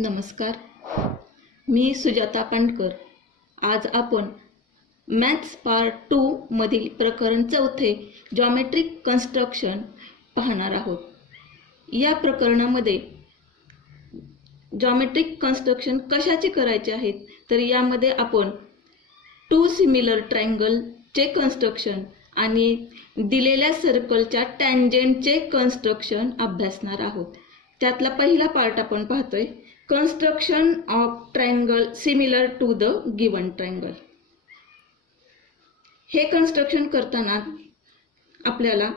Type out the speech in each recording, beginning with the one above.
नमस्कार, मी सुजाता पांडकर. आज आपण मॅथ्स पार्ट 2 मधील प्रकरण 4 जॉमेट्रिक कन्स्ट्रक्शन पाहणार आहोत. या प्रकरणामध्ये जॉमेट्रिक कन्स्ट्रक्शन कशाचे करायचे आहेत तर यामध्ये आपण 2 सिमिलर ट्रायंगलचे कन्स्ट्रक्शन आणि दिलेल्या सर्कलच्या टँजेंटचे कन्स्ट्रक्शन अभ्यासणार आहोत. त्यातला पहिला पार्ट आपण पाहतोय, construction of triangle similar to the given triangle. हे कन्स्ट्रक्शन करताना आपल्याला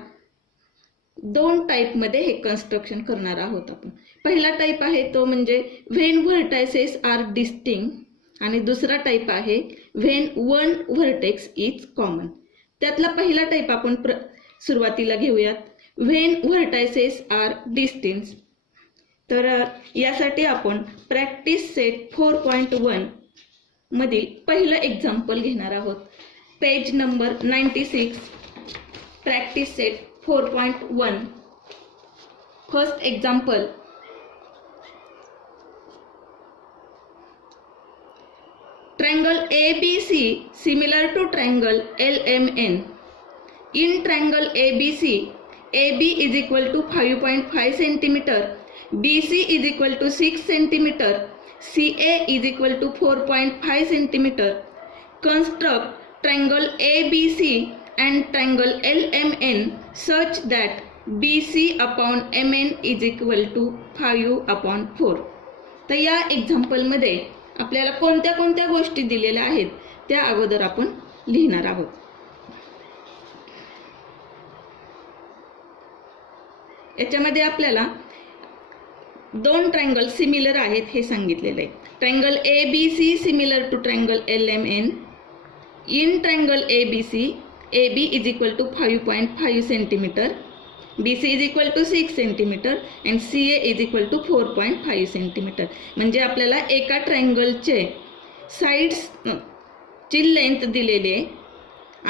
दोन टाईपमध्ये हे कन्स्ट्रक्शन करणार आहोत आपण. पहिला टाईप आहे तो म्हणजे व्हेन व्हर्टायसेस आर डिस्टिंक्ट आणि दुसरा टाईप आहे when one vertex is common. त्यातला पहिला टाईप आपण सुरुवातीला घेऊयात, व्हेन व्हर्टायसेस आर डिस्टिंक्ट. तर यासाठी आपण प्रॅक्टिस सेट 4.1 मधील पहिलं एक्झाम्पल घेणार आहोत. Page number 96, practice set 4.1. First example, triangle ABC similar to triangle LMN. In triangle ABC, AB is equal to 5.5 centimeter, BC is equal to 6 centimeter, CA is equal to 4.5 centimeter. Construct triangle ABC and triangle LMN such that BC upon MN is equal to 5 upon 4. तर या एक्झाम्पलमध्ये आपल्याला कोणत्या कोणत्या गोष्टी दिलेल्या आहेत त्या अगोदर आपण लिहिणार आहोत. याच्यामध्ये आपल्याला दोन ट्रायंगल सिमिलर आहेत हे सांगितलेले आहे. Triangle ABC similar to triangle LMN. In triangle ABC, AB is equal to 5.5 centimetre, BC is equal to 6 centimetre and CA is equal to 4.5 centimetre. म्हणजे आपल्याला एका ट्रायंगलचे साईड्सची लेंथ दिलेली आहे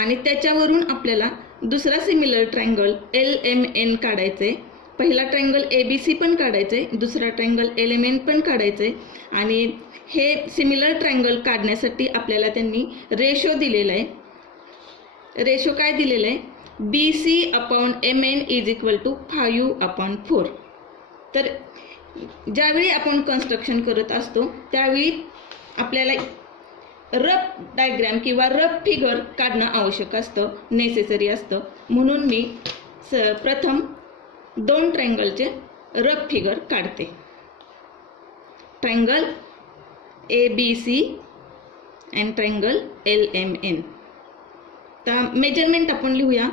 आणि त्याच्यावरून आपल्याला दुसरा सिमिलर ट्रायंगल LMN काढायचे. पहिला ट्रायंगल ABC पण काढायचे, दुसरा ट्रायंगल LMN पण काढायचे. आणि हे सिमिलर ट्रायंगल काढण्यासाठी आपल्याला त्यांनी रेशो दिलेला आहे. रेशो काय दिलेला आहे, BC upon MN is equal to 5 upon 4. तर ज्यावेळी आपण कन्स्ट्रक्शन करत असतो त्यावेळी आपल्याला रफ डायग्रॅम किंवा रफ फिगर काढणं आवश्यक असतं, नेसेसरी असतं. म्हणून मी प्रथम दोन ट्रायंगलचे रफ फिगर काढते. Triangle ABC and triangle LMN. तर मेजरमेंट आपण लिहूया.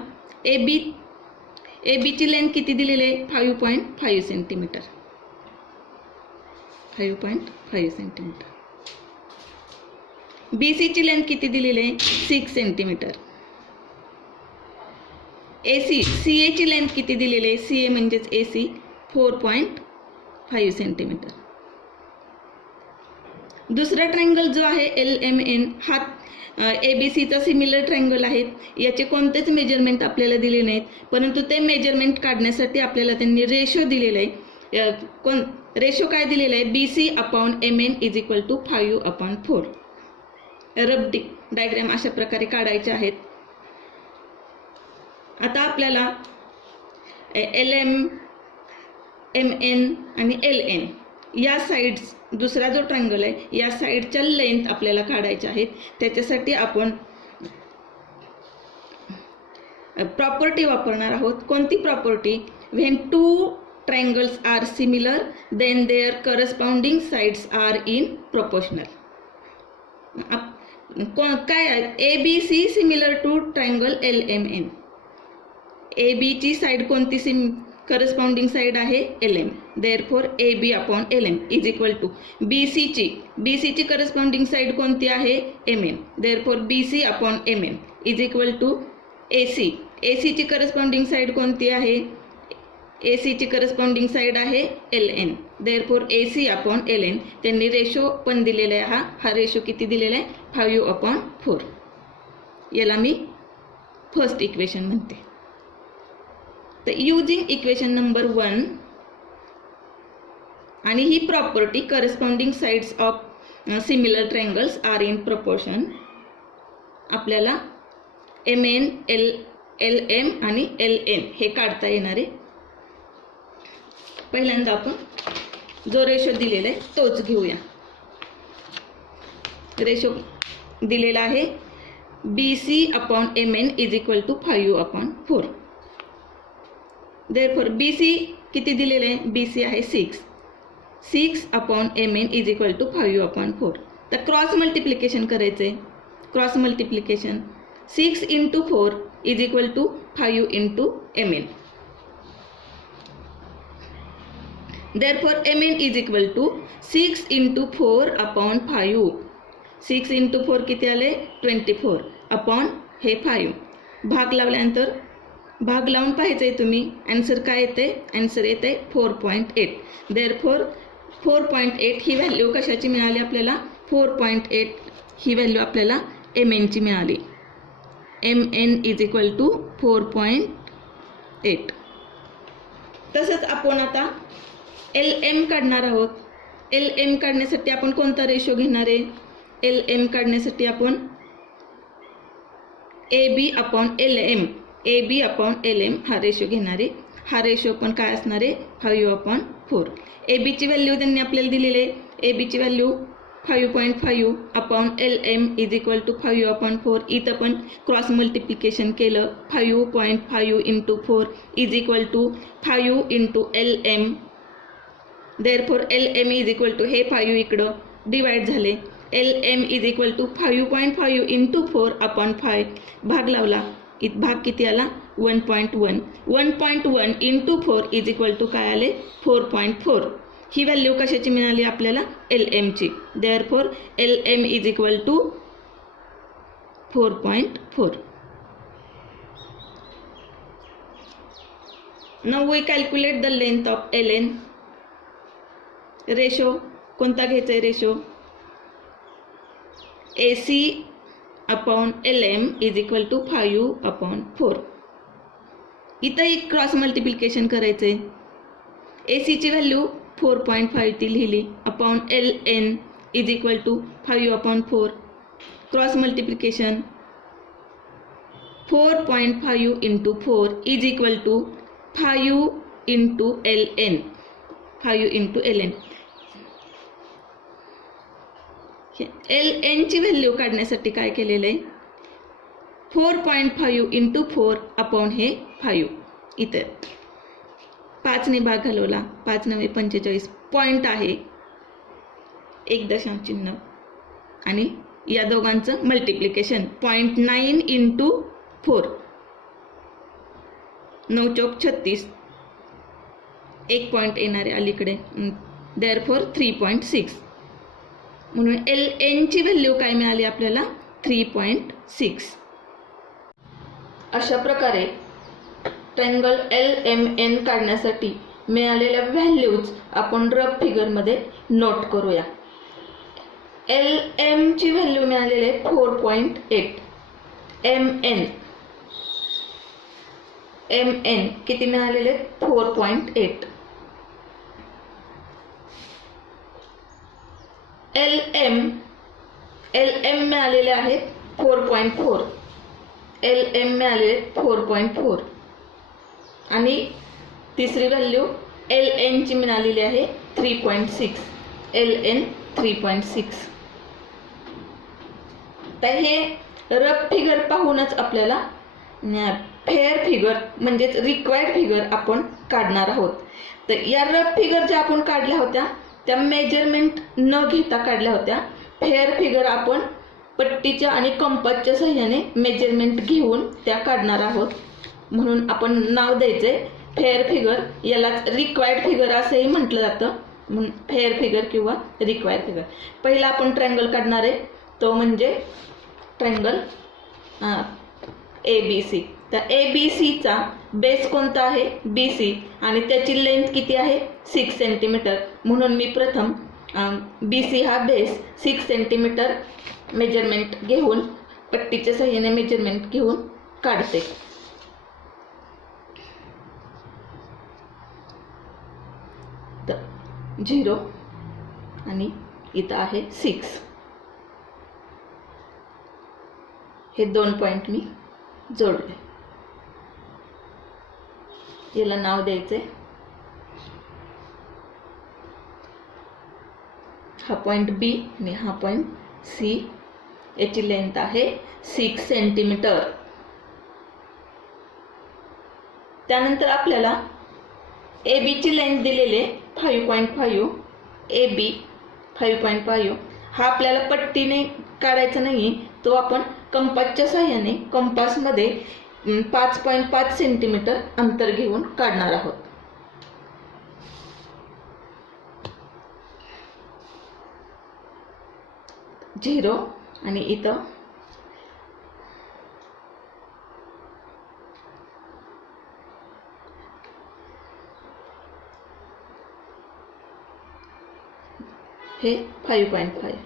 AB ची लेंथ किती दिलेली आहे, 5.5 सेंटीमीटर. 5.5 सेंटीमीटर. BC ची लेंथ किती दिलेली आहे, 6 सेंटीमीटर. CA ची लेंथ किती दिलेली आहे, CA म्हणजेच AC 4.5 सेंटीमीटर. दुसरा ट्रायंगल जो आहे LMN हा ABCचा सिमिलर ट्रायंगल आहे. याचे कोणतेच मेजरमेंट आपल्याला दिले नाहीत, परंतु ते मेजरमेंट काढण्यासाठी आपल्याला त्यांनी रेशो दिलेला आहे. रेशो काय दिलेला आहे, BC upon MN is equal to 5 upon 4. Rough diagram अशा प्रकारे काढायचे आहेत. आता आपल्याला MN आणि LN या साईड्स, दुसरा जो ट्रायंगल आहे या साईडच्या लेंथ आपल्याला काढायच्या आहेत. त्याच्यासाठी आपण प्रॉपर्टी वापरणार आहोत. कोणती property, when 2 triangles are similar then their corresponding sides are in proportional. काय आहे, ABC similar to triangle LMN. AB ची साईड कोणती करस्पॉन्डिंग साईड आहे, LM. Therefore AB upon LM is equal to BC ची corresponding side कोणती आहे, MN. Therefore BC upon MN is equal to AC ची corresponding side कोणती आहे, AC ची करस्पॉन्डिंग साईड आहे LN. Therefore AC upon LN. त्यांनी रेशो पण दिलेला आहे. हा रेशो किती दिलेला आहे, 5 अपॉन 4. याला मी फर्स्ट इक्वेशन म्हणते. तर युजिंग इक्वेशन नंबर 1 आणि ही property corresponding sides of similar triangles are in proportion. आपल्याला MN, LM आणि LN हे काढता येणार आहे. पहिल्यांदा आपण जो रेशो दिलेला आहे तोच घेऊया. रेशो दिलेला आहे BC upon MN is equal to 5/4. Therefore BC किती दिलेले आहे? BC आहे 6 upon MN is equal to 5/4. तर क्रॉस मल्टिप्लिकेशन करायचे. Cross multiplication 6 × 4 is equal to 5 × MN. Therefore MN is equal to 6 × 4/5. 6 × 4 किती आले? 24 अपॉन हे 5. भाग लावल्यानंतर भाग लावून पाहायचं आहे तुम्ही. आन्सर काय येते? आन्सर येते 4.8. Therefore 4.8 ही व्हॅल्यू कशाची मिळाली आपल्याला? 4.8 ही व्हॅल्यू आपल्याला MN ची मिळाली. MN is equal to 4.8. तसंच आपण आता LM काढणार आहोत. LM काढण्यासाठी आपण कोणता रेशो घेणार आहे? LM काढण्यासाठी आपण AB अपॉन LM हा रेशो घेणार आहे. हा रेशो पण काय असणार आहे? 5/4. AB ची व्हॅल्यू त्यांनी आपल्याला दिलेली आहे. AB ची value 5.5 upon LM is equal to 5/4. इथं पण क्रॉस मल्टिप्लिकेशन केलं. 5.5 × 4 is equal to 5 × LM. Therefore LM is equal to हे 5 इकडं डिवाइड झाले. LM is equal to 5.5 × 4/5. भाग लावला. भाग किती आला? 1.1. 1.1 × 4 इज इक्वल टू काय आले? 4.4. ही व्हॅल्यू कशाची मिळाली आपल्याला? LM ची. Therefore LM is equal to 4.4. Now we calculate the length of LN. Ratio कोणता घ्यायचा आहे? Ratio AC upon LM is equal to 5/4. इथं एक क्रॉस मल्टिप्लिकेशन करायचं आहे. AC ची व्हॅल्यू 4.5 ती लिहिली upon LN is equal to 5/4. Cross multiplication 4.5 × 4 is equal to 5 × LN. 5 × LN. LN ची व्हॅल्यू काढण्यासाठी काय केलेलं आहे? 4.5 × 4 अपॉन हे 5. इथं 5 ने भाग घालवला. 5 × 9 = 45. पॉईंट आहे 1 दशांश चिन्ह आणि या दोघांचं मल्टिप्लिकेशन 0.9 × 4. 9 चौक 36. एक पॉईंट येणारे अलीकडे. देअरफॉर 3.6. म्हणून LN ची व्हॅल्यू काय मिळाली आपल्याला? 3.6. अशा प्रकारे ट्रायंगल LMN काढण्यासाठी मिळालेल्या व्हॅल्यूज आपण रफ फिगरमध्ये नोट करूया. LM ची व्हॅल्यू मिळालेली आहे 4.8. MN किती मिळालेले? 4.8. LM मिळालेले आहेत 4.4. LM मिळालेले 4.4 आणि तिसरी व्हॅल्यू LN ची मिळालेली आहे 3.6. LN 3.6. तर हे रफ फिगर पाहूनच आपल्याला फेअर फिगर म्हणजेच रिक्वायर्ड फिगर आपण काढणार आहोत. तर या रफ फिगर ज्या आपण काढल्या होत्या त्या मेजरमेंट न घेता काढल्या होत्या. फेअर फिगर आपण पट्टीच्या आणि कंपासच्या सहाय्याने मेजरमेंट घेऊन त्या काढणार आहोत. म्हणून आपण नाव द्यायचे फेअर फिगर. यालाच रिक्वायर्ड फिगर असंही म्हटलं जातं. म्हणून फेअर फिगर किंवा रिक्वायर्ड फिगर. पहिला आपण ट्रायंगल काढणार आहे तो म्हणजे ट्रायंगल ABC. तर ABCचा बेस कोणता आहे? BC आणि त्याची लेंथ किती आहे? 6 सेंटीमीटर. म्हणून मी प्रथम BC हा बेस 6 सेंटीमीटर मेजरमेंट घेऊन पट्टीच्या सहाय्याने मेजरमेंट घेऊन काढते. तर 0 आणि इथं आहे 6. हे 2 पॉईंट मी जोडले. याला नाव द्यायचे. हा पॉईंट बी आणि हा पॉईंट सी. याची लेंथ आहे 6 सेंटीमीटर. त्यानंतर आपल्याला ए बीची लेंथ दिलेले 5.5. A B 5.5. हा आपल्याला पट्टीने काढायचा नाही, तो आपण कंपासच्या साहाय्याने कंपासमध्ये 5.5 सेंटीमीटर अंतर घेऊन काढणार आहोत. झिरो आणि इथं हे 5.5.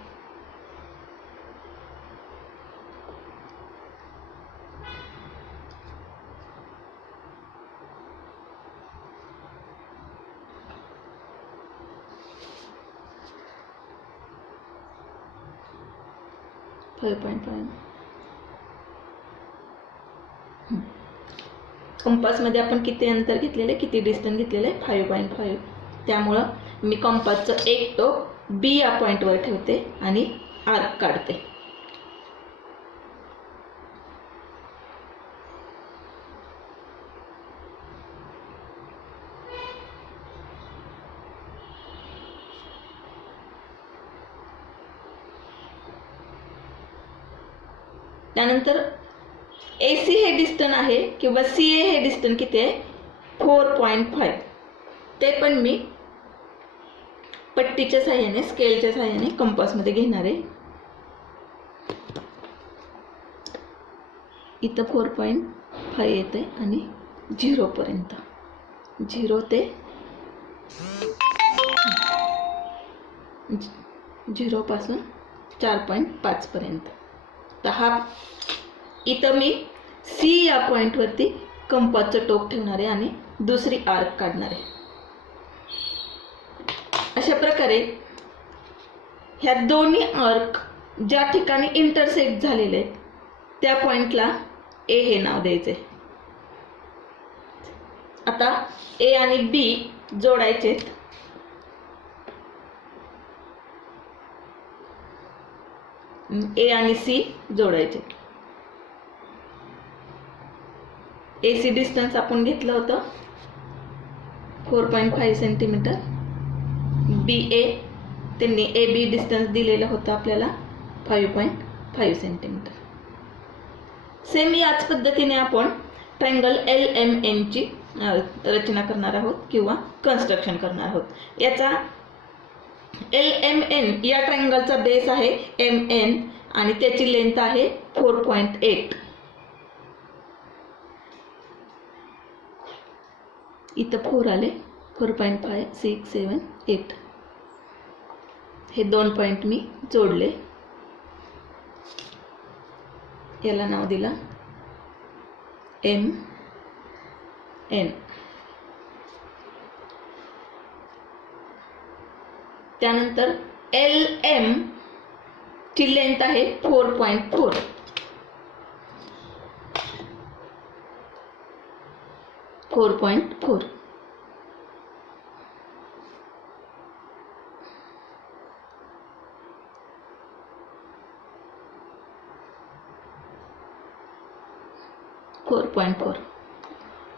कंपासमध्ये आपण किती अंतर घेतलेले, किती डिस्टन्स घेतलेले, 5.5. त्यामुळं मी कंपासचं एक टोक बी या पॉईंटवर ठेवते आणि आर्क काढते. त्यानंतर AC हे डिस्टन्स आहे किंवा CA हे डिस्टन्स किती आहे, 4.5. ते पण मी पट्टीच्या साहाय्याने, स्केलच्या साहाय्याने कंपासमध्ये घेणार आहे. इथं 4.5 येते आणि 0 पर्यंत, 0 ते 0 पासून 4.5 पर्यंत. तर हा इथं मी C या पॉईंटवरती कंपासचं टोक ठेवणार आहे आणि दुसरी आर्क काढणार आहे. अशा प्रकारे ह्या दोन्ही आर्क ज्या ठिकाणी इंटरसेक्ट झालेले आहेत त्या पॉईंटला A हे नाव द्यायचे. आता A आणि B जोडायचे. A आणि C जोडायचे. AC डिस्टन्स आपण घेतलं होतं 4.5 सेंटीमीटर. BA त्यांनी AB डिस्टन्स दिलेलं होतं आपल्याला 5.5 सेंटीमीटर. सेम याच पद्धतीने आपण ट्रायंगल LMN ची रचना करणार आहोत किंवा कन्स्ट्रक्शन करणार आहोत. याचा LMN या ट्रायंगलचा बेस आहे MN आणि त्याची लेंथ आहे 4.8. इथं 4 आले, 4.5, 6, 7, 8. हे 2 पॉईंट मी जोडले. याला नाव दिलं MN. त्यानंतर LM ची लेंथ आहे 4.4. 4.4.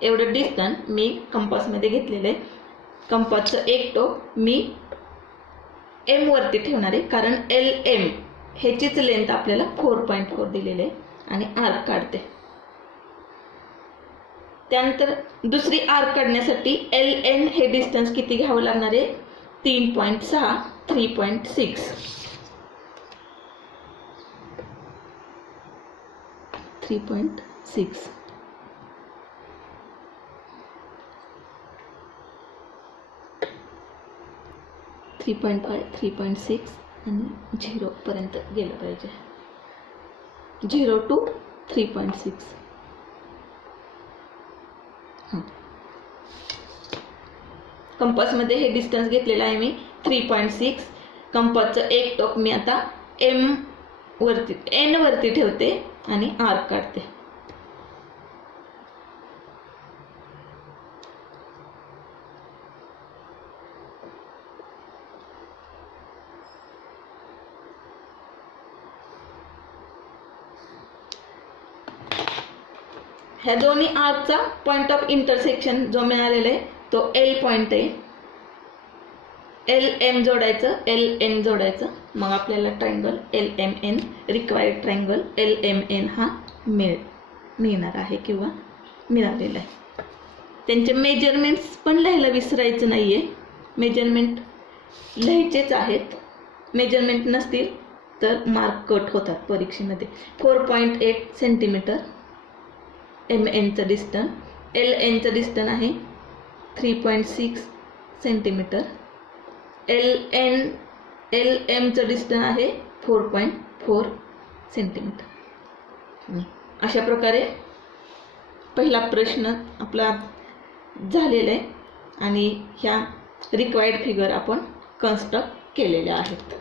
एवढं डिस्टन्स मी कंपासमध्ये घेतलेलं आहे. कंपासचं एक टोक मी M वरती ठेवणार आहे कारण LM ह्याचीच लेंथ आपल्याला 4.4 दिलेली आहे आणि आर्क काढते. त्यानंतर दुसरी आर्क काढण्यासाठी LN हे डिस्टन्स किती घ्यावं लागणार आहे, 3.6, 3.6. 3.6. थ्री 3.6 आणि 0 पर्यंत गेलं पाहिजे. 0 to 3.6. कंपासमध्ये हे डिस्टन्स घेतलेलं आहे मी 3.6. कंपासचं एक टोक मी आता एन वरती ठेवते आणि आर्क काढते. ह्या दोन्ही आर्कचा पॉइंट ऑफ इंटरसेक्शन जो मिळालेला आहे तो एल पॉइंट आहे. LM जोडायचं, LN जोडायचं, मग आपल्याला triangle LMN required triangle LMN हा मिळणार आहे किंवा मिळालेला आहे. त्यांचे मेजरमेंट्स पण लिहायला विसरायचं नाही आहे. मेजरमेंट लिहायचेच आहेत. मेजरमेंट नसतील तर मार्क कट होतात परीक्षेमध्ये. 4.8 सेंटीमीटर MNचं डिस्टन्स, LNचं डिस्टन्स आहे 3.6 सेंटीमीटर, LMचं डिस्टन्स आहे 4.4 सेंटीमीटर. अशा प्रकारे पहिला प्रश्न आपला झालेला आहे आणि ह्या रिक्वायर्ड फिगर आपण कन्स्ट्रक्ट केलेल्या आहेत.